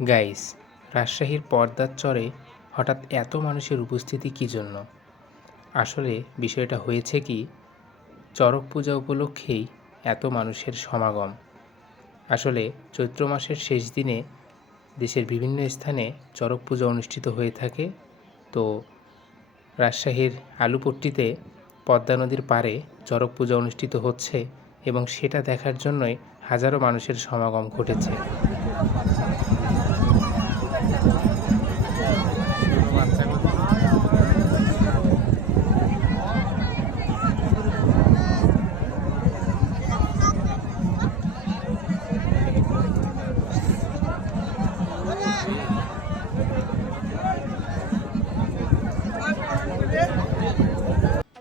Guys, রাজশাহীর পর্দার চরে হঠাৎ এত মানুষের উপস্থিতি কী জন্য? আসলে বিষয়টা হয়েছে কি, চড়ক পূজা উপলক্ষেই এত মানুষের সমাগম। আসলে চৈত্র মাসের শেষ দিনে দেশের বিভিন্ন স্থানে চড়ক পূজা অনুষ্ঠিত হয়ে থাকে। তো রাজশাহীর আলুপট্টিতে পদ্মা নদীর পাড়ে চড়ক পূজা অনুষ্ঠিত হচ্ছে এবং সেটা দেখার জন্যই হাজারো মানুষের সমাগম ঘটেছে।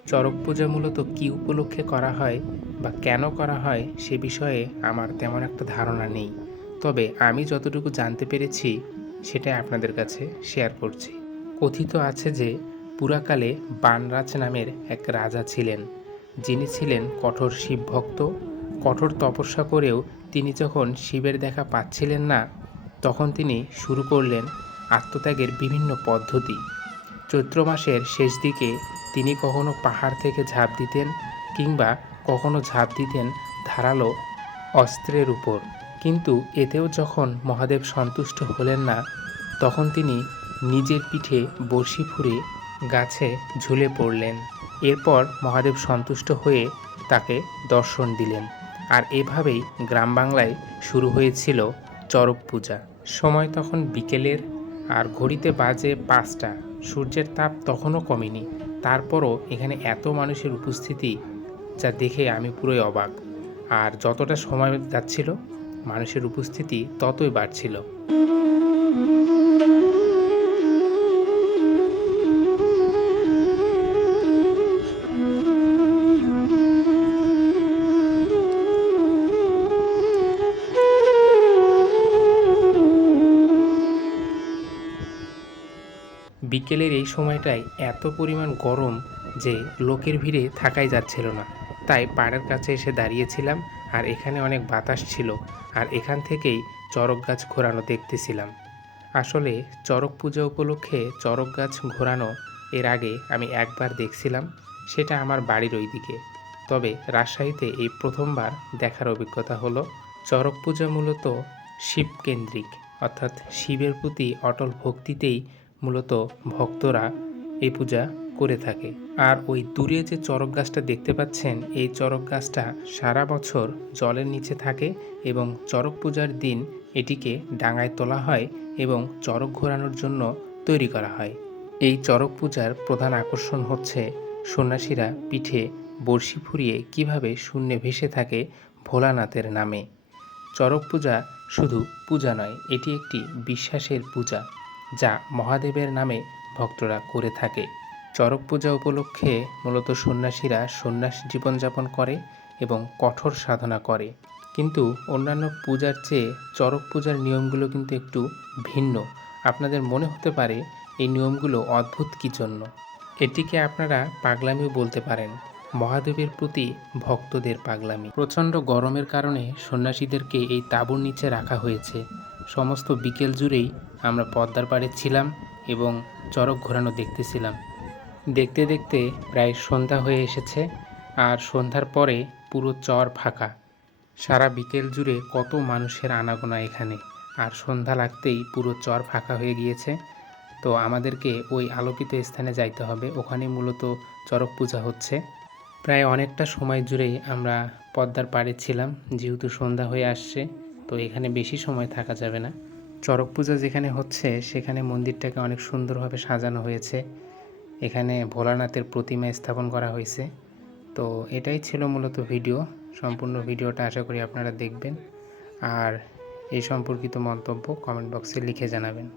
চড়ক পূজা মূলত কী উপলক্ষে করা হয় বা কেন করা হয় সে বিষয়ে আমার তেমন একটা ধারণা নেই। তবে আমি যতটুকু জানতে পেরেছি সেটাই আপনাদের কাছে শেয়ার করছি। কথিত আছে যে পুরাকালে বানরাজ নামের এক রাজা ছিলেন, যিনি ছিলেন কঠোর শিবভক্ত। কঠোর তপস্যা করেও তিনি যখন শিবের দেখা পাচ্ছিলেন না, তখন তিনি শুরু করলেন আত্মত্যাগের বিভিন্ন পদ্ধতি। চৈত্র মাসের শেষ দিকে তিনি কখনো পাহাড় থেকে ঝাঁপ দিতেন, কিংবা কখনো ঝাঁপ দিতেন ধারালো অস্ত্রের উপর। কিন্তু এতেও যখন মহাদেব সন্তুষ্ট হলেন না, তখন তিনি নিজের পিঠে বড়শি ফুঁড়ে গাছে ঝুলে পড়লেন। এরপর মহাদেব সন্তুষ্ট হয়ে তাকে দর্শন দিলেন। আর এভাবেই গ্রাম বাংলায় শুরু হয়েছিল চড়ক পূজা। সময় তখন বিকেলের, আর ঘড়িতে বাজে 5টা। সূর্যের তাপ তখনও কমেনি, তারপরও এখানে এত মানুষের উপস্থিতি, যা দেখে আমি পুরোই অবাক। আর যতটা সময় যাচ্ছিল, মানুষের উপস্থিতি ততই বাড়ছিল। বিকেলের এই সময়টায় এত পরিমাণ গরম যে লোকের ভিড়ে থাকাই যাচ্ছিল না। তাই পাড়ের কাছে এসে দাঁড়িয়েছিলাম, আর এখানে অনেক বাতাস ছিল, আর এখান থেকেই চড়ক গাছ ঘোরানো দেখতেছিলাম। আসলে চড়ক পূজা উপলক্ষে চড়ক গাছ ঘোরানো এর আগে আমি একবার দেখছিলাম, সেটা আমার বাড়ির ওই দিকে। তবে রাজশাহীতে এই প্রথমবার দেখার অভিজ্ঞতা হলো। চড়ক পূজা মূলত শিবকেন্দ্রিক, অর্থাৎ শিবের প্রতি অটল ভক্তিতেই মূলত ভক্তরা এই পূজা করে থাকে। আর ওই দূরে যে চড়ক গাছটা দেখতে পাচ্ছেন, এই চড়ক গাছটা সারা বছর জলের নিচে থাকে এবং চড়ক পূজার দিন এটিকে ডাঙায় তোলা হয় এবং চড়ক ঘোরানোর জন্য তৈরি করা হয়। এই চড়ক পূজার প্রধান আকর্ষণ হচ্ছে সন্ন্যাসীরা পিঠে বড়শি ফুরিয়ে কীভাবে শূন্যে ভেসে থাকে ভোলানাথের নামে। চড়ক পূজা শুধু পূজা নয়, এটি একটি বিশ্বাসের পূজা, যা মহাদেবের নামে ভক্তরা করে থাকে। চড়ক পূজা উপলক্ষে মূলত সন্ন্যাসীরা সন্ন্যাস জীবনযাপন করে এবং কঠোর সাধনা করে। কিন্তু অন্যান্য পূজার চেয়ে চড়ক পূজার নিয়মগুলো কিন্তু একটু ভিন্ন। আপনাদের মনে হতে পারে এই নিয়মগুলো অদ্ভুত কী জন্য। এটিকে আপনারা পাগলামিও বলতে পারেন, মহাদেবের প্রতি ভক্তদের পাগলামি। প্রচণ্ড গরমের কারণে সন্ন্যাসীদেরকে এই তাঁবুর নিচে রাখা হয়েছে। সমস্ত বিকেল জুড়েই আমরা পদ্মার পাড়ে ছিলাম এবং চড়ক ঘোরানো দেখতেছিলাম। দেখতে দেখতে প্রায় সন্ধ্যা হয়ে এসেছে, আর সন্ধ্যার পরে পুরো চর ফাঁকা। সারা বিকেল জুড়ে কত মানুষের আনাগোনা এখানে, আর সন্ধ্যা লাগতেই পুরো চর ফাঁকা হয়ে গিয়েছে। তো আমাদেরকে ওই আলোকিত স্থানে যাইতে হবে, ওখানে মূলত চড়ক পূজা হচ্ছে। প্রায় অনেকটা সময় জুড়েই আমরা পদ্মার পাড়ে ছিলাম, যেহেতু সন্ধ্যা হয়ে আসছে, তো এখানে বেশি সময় থাকা যাবে না। চড়ক পূজা যেখানে হচ্ছে সেখানে মন্দিরটাকে অনেক সুন্দরভাবে সাজানো হয়েছে। এখানে ভোলানাথের প্রতিমা স্থাপন করা হয়েছে। তো এটাই ছিল মূলত ভিডিও। সম্পূর্ণ ভিডিওটা আশা করি আপনারা দেখবেন, আর এই সম্পর্কিত মন্তব্য কমেন্ট বক্সে লিখে জানাবেন।